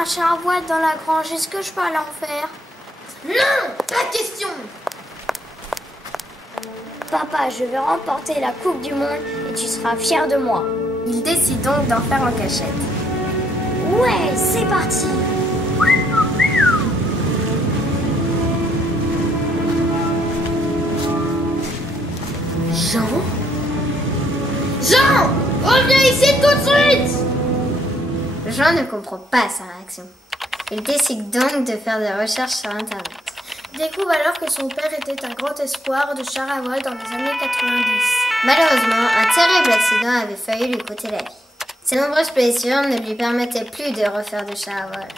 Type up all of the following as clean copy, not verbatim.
un char à voile dans la grange. Est-ce que je peux aller en faire? Non, pas question. Papa, je vais remporter la Coupe du Monde et tu seras fier de moi. Il décide donc d'en faire en cachette. Ouais, c'est parti. Jean? Jean! Reviens ici tout de suite! Jean ne comprend pas sa réaction. Il décide donc de faire des recherches sur Internet. Il découvre alors que son père était un grand espoir de char à voile dans les années 90. Malheureusement, un terrible accident avait failli lui coûter la vie. Ses nombreuses blessures ne lui permettaient plus de refaire de char à voile.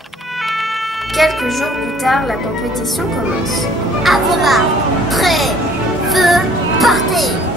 Quelques jours plus tard, la compétition commence. À vos marques, prêts, feu, partez!